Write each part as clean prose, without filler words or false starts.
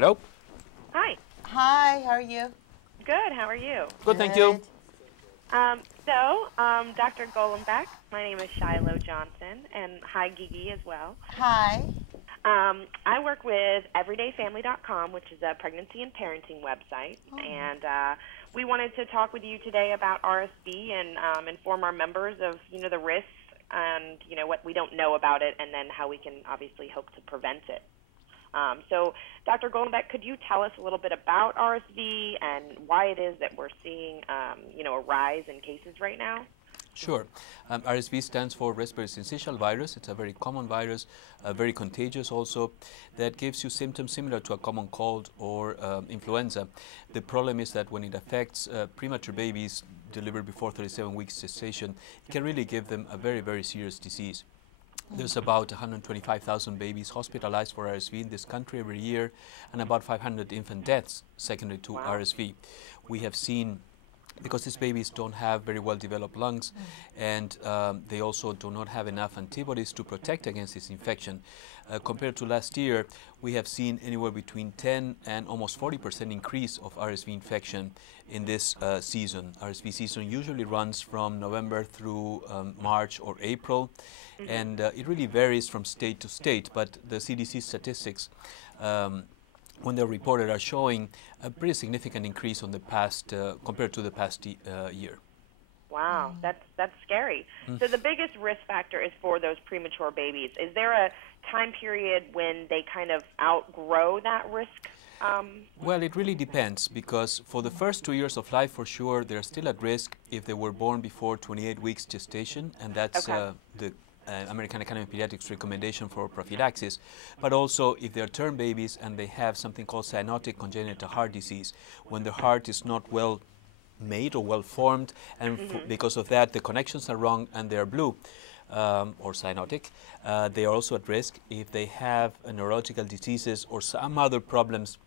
Hello? Hi. Hi, how are you? Good. How are you? Good, thank you. Dr. Golombek, my name is Shiloh Johnson, and hi, Gigi, as well. Hi. I work with EverydayFamily.com, which is a pregnancy and parenting website, and we wanted to talk with you today about RSV and inform our members of, the risks and, what we don't know about it, and then how we can obviously hope to prevent it. So, Dr. Golombek, could you tell us a little bit about RSV and why it is that we're seeing, a rise in cases right now? Sure. RSV stands for respiratory syncytial virus. It's a very common virus, very contagious also, that gives you symptoms similar to a common cold or influenza. The problem is that when it affects premature babies delivered before 37 weeks gestation, it can really give them a very, very serious disease. There's about 125,000 babies hospitalized for RSV in this country every year, and about 500 infant deaths secondary to RSV. We have seen, because these babies don't have very well developed lungs, and they also do not have enough antibodies to protect against this infection. Compared to last year, we have seen anywhere between 10 and almost 40% increase of RSV infection in this season. RSV season usually runs from November through March or April, and it really varies from state to state, but the CDC statistics when they're reported are showing a pretty significant increase on the past compared to the past year. Wow, that's scary. So the biggest risk factor is for those premature babies. Is there a time period when they kind of outgrow that risk? Well, it really depends, because for the first 2 years of life, for sure, they're still at risk if they were born before 28 weeks gestation, and that's the American Academy of Pediatrics recommendation for prophylaxis, but also if they're term babies and they have something called cyanotic congenital heart disease, when the heart is not well made or well formed, and because of that the connections are wrong and they're blue or cyanotic. They are also at risk if they have neurological diseases or some other problems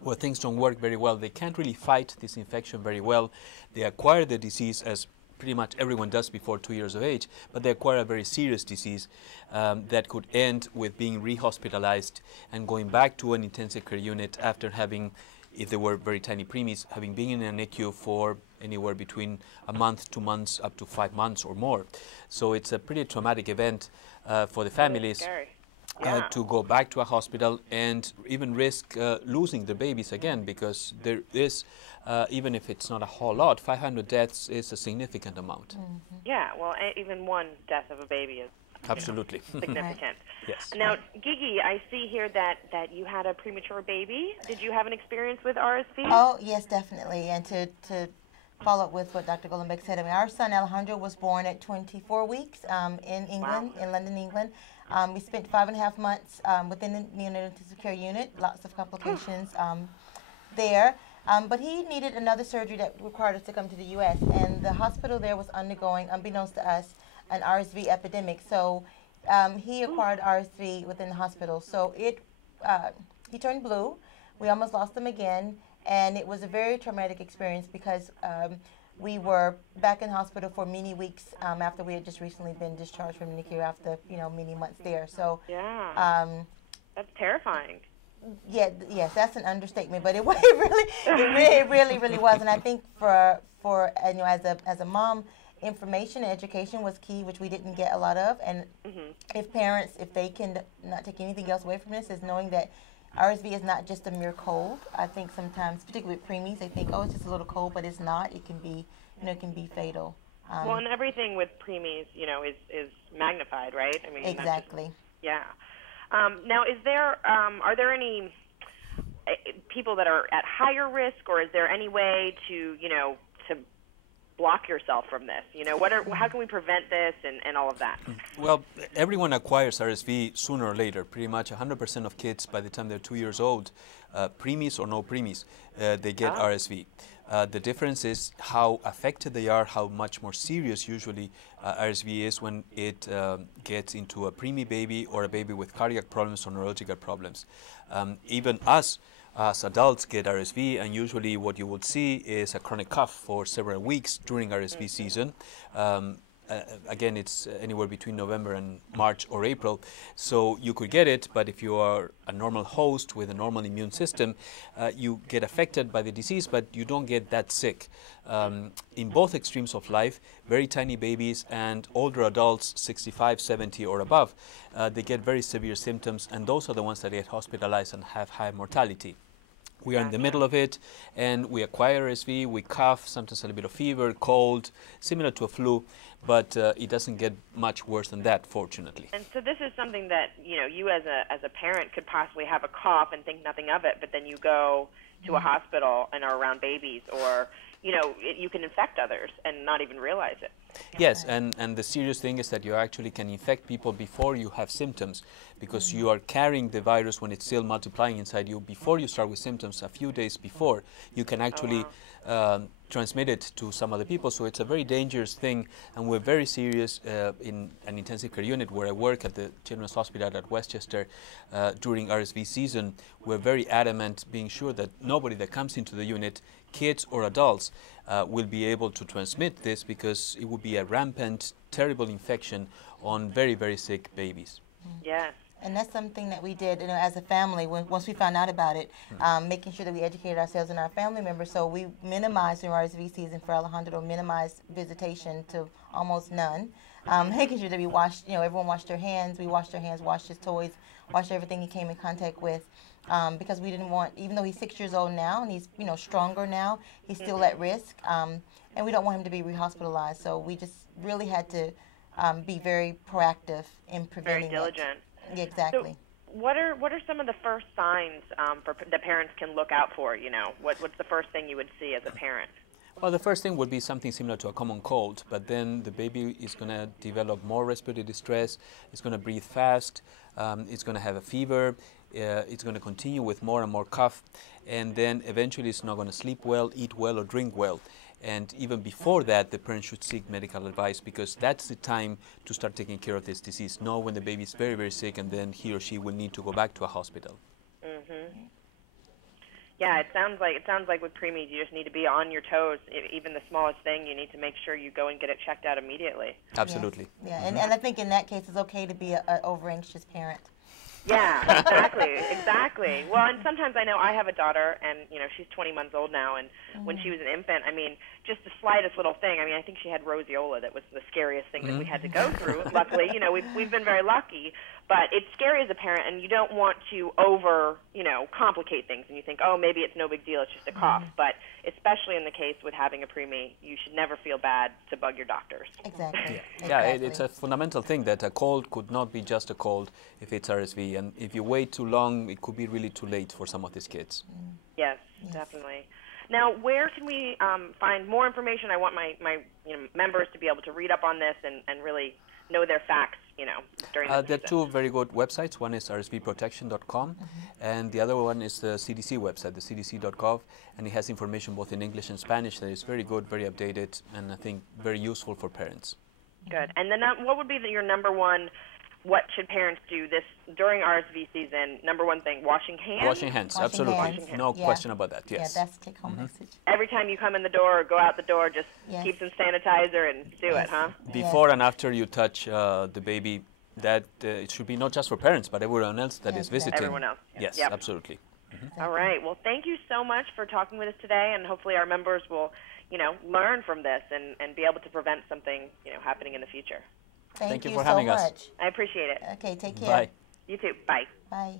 where things don't work very well. They can't really fight this infection very well. They acquire the disease, as pretty much everyone does before 2 years of age, but they acquire a very serious disease that could end with being re-hospitalized and going back to an intensive care unit after having, if they were very tiny preemies, having been in an NICU for anywhere between a month, 2 months, up to 5 months or more. So it's a pretty traumatic event for the families to go back to a hospital and even risk losing the babies again, because there is, even if it's not a whole lot, 500 deaths is a significant amount. Yeah, well, even one death of a baby is absolutely significant. Yes. Now, Gigi, I see here that you had a premature baby. Did you have an experience with RSV? Oh, yes, definitely. And to follow up with what Dr. Golombek said, I mean, our son Alejandro was born at 24 weeks in England, in London, England. We spent 5.5 months within the neonatal intensive care unit, lots of complications there. But he needed another surgery that required us to come to the U.S., and the hospital there was undergoing, unbeknownst to us, an RSV epidemic. So he acquired RSV within the hospital. So he turned blue. We almost lost him again, and it was a very traumatic experience because we were back in hospital for many weeks after we had just recently been discharged from the NICU after many months there. So that's terrifying. Yeah, yes, that's an understatement, but it really was. And I think for as a mom, information and education was key, which we didn't get a lot of. And if parents, if they can not take anything else away from this, is knowing that RSV is not just a mere cold. I think sometimes, particularly with preemies, they think, oh, it's just a little cold, but it's not. It can be, it can be fatal. Well, and everything with preemies, is magnified, right? I mean, exactly. Now, are there any people that are at higher risk, or is there any way to, to block yourself from this? How can we prevent this and all of that? Well, everyone acquires RSV sooner or later. Pretty much 100% of kids, by the time they're 2 years old, preemies or no preemies, they get RSV. The difference is how affected they are, how much more serious usually RSV is when it gets into a preemie baby or a baby with cardiac problems or neurological problems. Even us as adults get RSV, and usually what you would see is a chronic cough for several weeks during RSV season. again, it's anywhere between November and March or April, so you could get it, but if you are a normal host with a normal immune system, you get affected by the disease, but you don't get that sick. In both extremes of life, very tiny babies and older adults, 65, 70 or above, they get very severe symptoms, and those are the ones that get hospitalized and have high mortality. We are in the middle of it, and we acquire RSV, we cough, sometimes a little bit of fever, cold, similar to a flu, but it doesn't get much worse than that, fortunately. And so this is something that, you as a parent could possibly have a cough and think nothing of it, but then you go to a hospital and are around babies, or, you can infect others and not even realize it. Yes, and the serious thing is that you actually can infect people before you have symptoms, because you are carrying the virus when it's still multiplying inside you. Before you start with symptoms, a few days before, you can actually transmit it to some other people. So it's a very dangerous thing, and we're very serious in an intensive care unit where I work at the Children's Hospital at Westchester during RSV season. We're very adamant, being sure that nobody that comes into the unit, kids or adults, will be able to transmit this, because it would be a rampant, terrible infection on very, very sick babies. Yes. And that's something that we did, as a family. Once we found out about it, making sure that we educated ourselves and our family members. So we minimized during RSV season for Alejandro, minimized visitation to almost none. Making sure that we washed, everyone washed their hands. We washed their hands, washed his toys, washed everything he came in contact with. Because we didn't want, even though he's 6 years old now and he's stronger now, he's still at risk, and we don't want him to be rehospitalized. So we just really had to be very proactive in preventing. Very diligent. Yeah, exactly. So what are some of the first signs for the parents can look out for? What's the first thing you would see as a parent? Well, the first thing would be something similar to a common cold, but then the baby is going to develop more respiratory distress, it's going to breathe fast, it's going to have a fever, it's going to continue with more and more cough, and then eventually it's not going to sleep well, eat well, or drink well. And even before that, the parent should seek medical advice, because that's the time to start taking care of this disease. Know when the baby is very, very sick, and then he or she will need to go back to a hospital. Mm-hmm. Yeah, it sounds like with preemies, you just need to be on your toes. Even the smallest thing, you need to make sure you go and get it checked out immediately. Absolutely. Yeah, and I think in that case, it's okay to be an over-anxious parent. Yeah, exactly. Well, and sometimes I know I have a daughter, and she's 20 months old now, and when she was an infant, just the slightest little thing. I think she had roseola. That was the scariest thing that we had to go through. Luckily, we've been very lucky, but it's scary as a parent, and you don't want to complicate things, and you think, oh, maybe it's no big deal, it's just a cough. But especially in the case with having a preemie, you should never feel bad to bug your doctors. Exactly. Yeah, it's a fundamental thing that a cold could not be just a cold if it's RSV, and if you wait too long, it could be really too late for some of these kids. Yes, definitely. Now, where can we find more information? I want my members to be able to read up on this and really know their facts, during the There are two very good websites. One is rsvprotection.com, and the other one is the CDC website, the cdc.gov, and it has information both in English and Spanish that is very good, very updated, and I think very useful for parents. Good. And then what would be your number one, what should parents do this during RSV season? Number one thing, washing hands? Washing hands, absolutely. Hands. No question about that, yes. Yeah, that's the take-home message. Every time you come in the door or go out the door, just keep some sanitizer and do it, huh? Before and after you touch the baby, that it should be not just for parents, but everyone else that is visiting. Everyone else. Yes, Yep. absolutely. All right. Well, thank you so much for talking with us today, and hopefully our members will, learn from this and be able to prevent something, happening in the future. Thank you for so having much. us. I appreciate it. Okay, take care. Bye. You too. Bye. Bye.